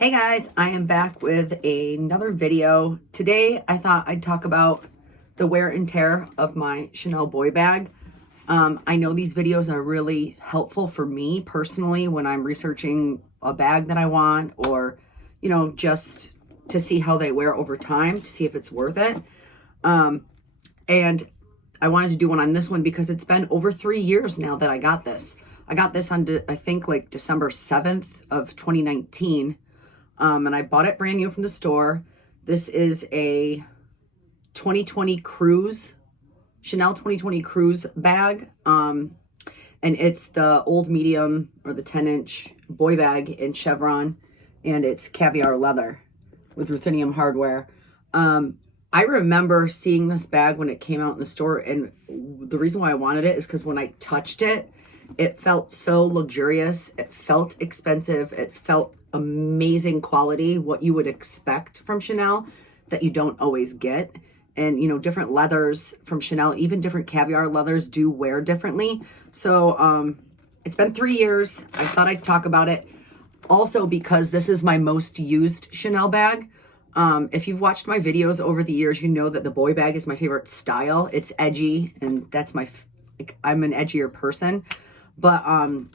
Hey guys, I am back with another video. Today I thought I'd talk about the wear and tear of my Chanel boy bag. I know these videos are really helpful for me personally when I'm researching a bag that I want, or just to see how they wear over time, to see if it's worth it. And I wanted to do one on this one because it's been over 3 years now that I got this. I got this on, I think, like December 7th of 2019. And I bought it brand new from the store. This is a 2020 Cruise, Chanel 2020 Cruise bag. And it's the old medium or the 10-inch boy bag in chevron. And it's caviar leather with ruthenium hardware. I remember seeing this bag when it came out in the store. And the reason why I wanted it is because when I touched it, it felt so luxurious. It felt expensive. It felt amazing quality, what you would expect from Chanel that you don't always get. And different leathers from Chanel, even different caviar leathers, do wear differently. So it's been 3 years. I thought I'd talk about it also because this is my most used Chanel bag. If you've watched my videos over the years, you know that the boy bag is my favorite style. It's edgy, and that's I'm an edgier person. But I'm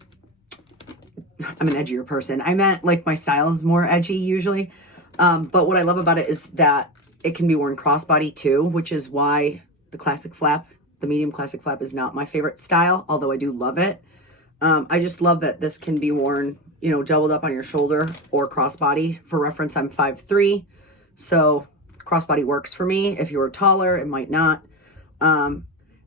an edgier person. I meant like my style is more edgy usually. But what I love about it is that it can be worn crossbody too, which is why the classic flap, the medium classic flap, is not my favorite style, although I do love it. I just love that this can be worn, doubled up on your shoulder or crossbody. For reference, I'm 5'3", so crossbody works for me. If you were taller, it might not.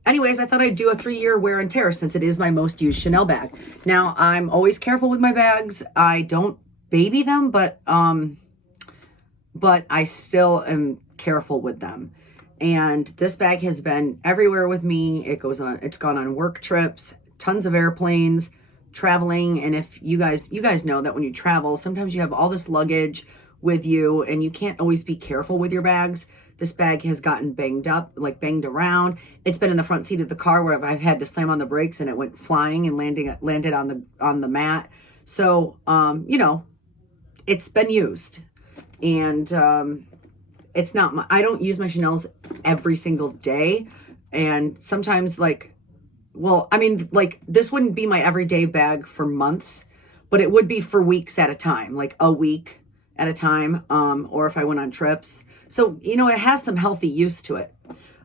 Anyways, I thought I'd do a 3-year wear and tear since it is my most used Chanel bag. Now, I'm always careful with my bags. I don't baby them, but I still am careful with them. And this bag has been everywhere with me. It's gone on work trips, tons of airplanes, traveling. And if you guys know that when you travel, sometimes you have all this luggage with you and you can't always be careful with your bags. This bag has gotten banged up, like banged around. It's been in the front seat of the car where I've had to slam on the brakes and it went flying and landed on the mat. So, it's been used. And it's not I don't use my Chanel's every single day. And sometimes this wouldn't be my everyday bag for months, but it would be for weeks at a time, like a week at a time, or if I went on trips. So, it has some healthy use to it.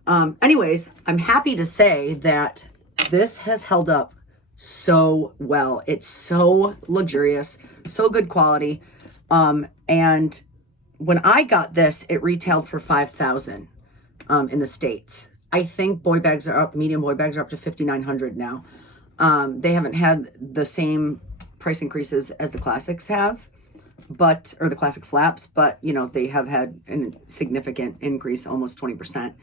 Anyways, I'm happy to say that this has held up so well. It's so luxurious, so good quality. And when I got this, it retailed for $5,000 in the States. I think medium boy bags are up to $5,900 now. They haven't had the same price increases as the classics have. Or the classic flaps, but they have had a significant increase, almost 20%,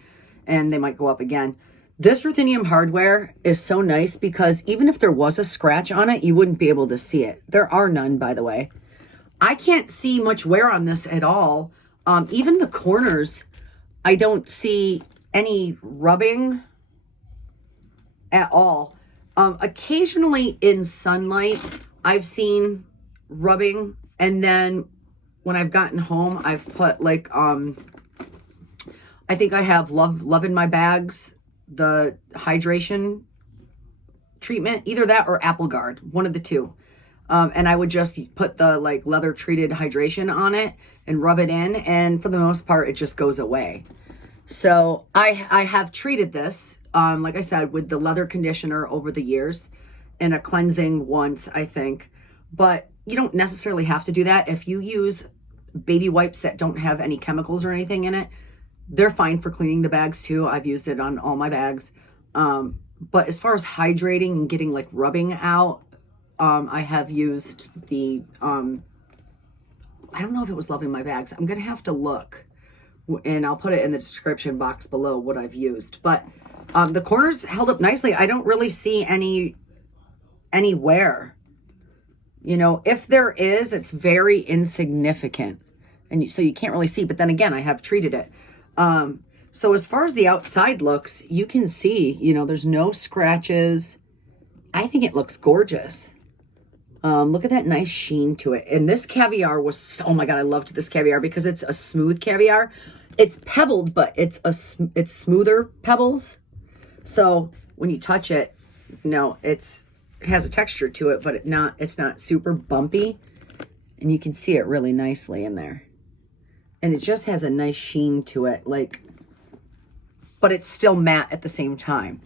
and they might go up again. This ruthenium hardware is so nice because even if there was a scratch on it, you wouldn't be able to see it. There are none, by the way. I can't see much wear on this at all. Even the corners, I don't see any rubbing at all. Occasionally in sunlight, I've seen rubbing. And then when I've gotten home, I've put I think I have Love in my bags, the hydration treatment, either that or Apple Guard, one of the two. And I would just put the leather treated hydration on it and rub it in. And for the most part, it just goes away. So I have treated this, like I said, with the leather conditioner over the years and a cleansing once, I think. But you don't necessarily have to do that. If you use baby wipes that don't have any chemicals or anything in it, they're fine for cleaning the bags too. I've used it on all my bags. But as far as hydrating and getting rubbing out, I have used the, I don't know if it was Love in my bags. I'm going to have to look, and I'll put it in the description box below what I've used. But the corners held up nicely. I don't really see any wear. If there is, it's very insignificant. And so you can't really see. But then again, I have treated it. So as far as the outside looks, you can see, there's no scratches. I think it looks gorgeous. Look at that nice sheen to it. And this caviar was, oh my God, I loved this caviar because it's a smooth caviar. It's pebbled, but it's smoother pebbles. So when you touch it, it has a texture to it, but it's not super bumpy. And you can see it really nicely in there. And it just has a nice sheen to it, but it's still matte at the same time.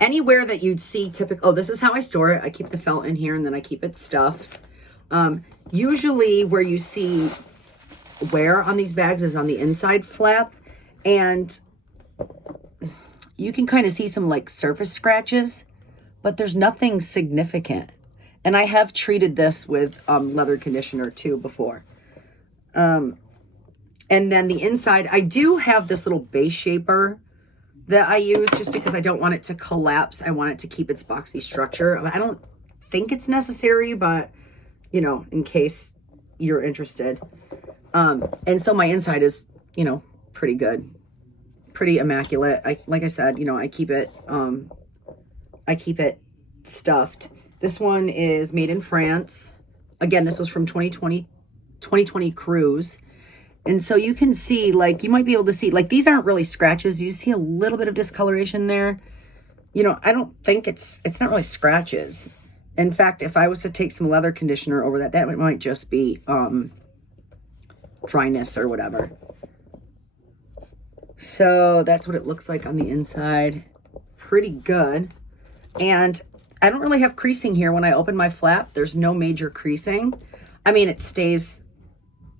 Anywhere that you'd see typical, oh, this is how I store it. I keep the felt in here and then I keep it stuffed. Usually where you see wear on these bags is on the inside flap. And you can kind of see some like surface scratches, but there's nothing significant. And I have treated this with leather conditioner too before. And then the inside, I do have this little base shaper that I use just because I don't want it to collapse. I want it to keep its boxy structure. I don't think it's necessary, but in case you're interested. And so my inside is, pretty good, pretty immaculate. Like I said, I keep it stuffed. This one is made in France. Again, this was from 2020 cruise. And so you can see, you might be able to see, these aren't really scratches. You see a little bit of discoloration there. I don't think it's not really scratches. In fact, if I was to take some leather conditioner over that might just be dryness or whatever. So that's what it looks like on the inside. Pretty good. And I don't really have creasing here. When I open my flap, there's no major creasing. I mean, it stays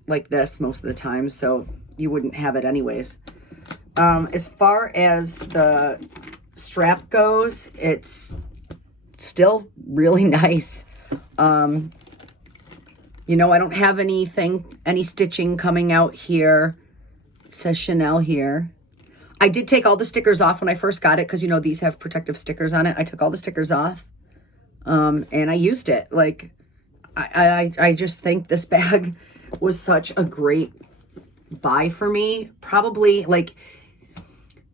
like this most of the time, so you wouldn't have it anyways. As far as the strap goes, it's still really nice. I don't have any stitching coming out here. It says Chanel here. I did take all the stickers off when I first got it because these have protective stickers on it. I took all the stickers off and I used it. I just think this bag was such a great buy for me. Probably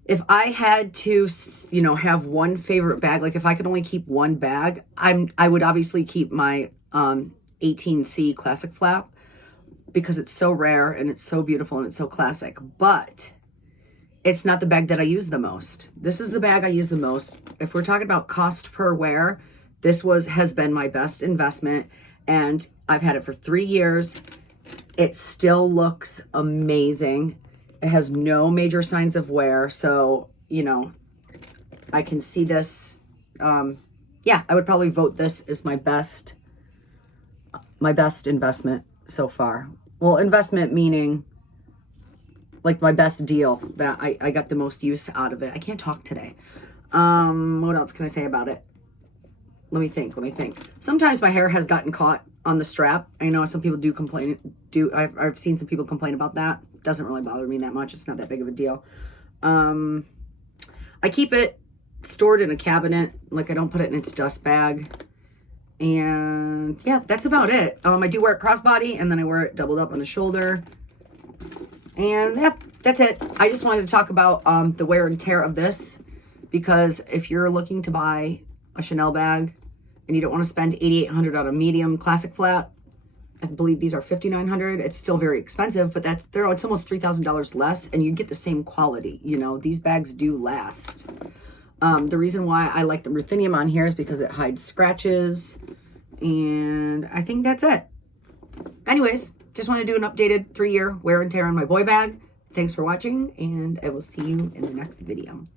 if I had to, have one favorite bag, if I could only keep one bag, I would obviously keep my 18C classic flap because it's so rare and it's so beautiful and it's so classic, but it's not the bag that I use the most. This is the bag I use the most. If we're talking about cost per wear, this has been my best investment, and I've had it for 3 years. It still looks amazing. It has no major signs of wear. So, I can see this. Yeah, I would probably vote this as my best investment so far. Well, investment meaning my best deal that I got the most use out of it. I can't talk today. What else can I say about it? Let me think. Sometimes my hair has gotten caught on the strap. I know some people do complain. I've seen some people complain about that. It doesn't really bother me that much. It's not that big of a deal. I keep it stored in a cabinet. I don't put it in its dust bag. And yeah, that's about it. I do wear it crossbody, and then I wear it doubled up on the shoulder. And yeah, that's it. I just wanted to talk about the wear and tear of this, because if you're looking to buy a Chanel bag and you don't want to spend $8,800 on a medium classic flat, I believe these are $5,900. It's still very expensive, but it's almost $3,000 less, and you get the same quality. These bags do last. The reason why I like the ruthenium on here is because it hides scratches, and I think that's it. Anyways, just want to do an updated 3-year wear and tear on my boy bag. Thanks for watching, and I will see you in the next video.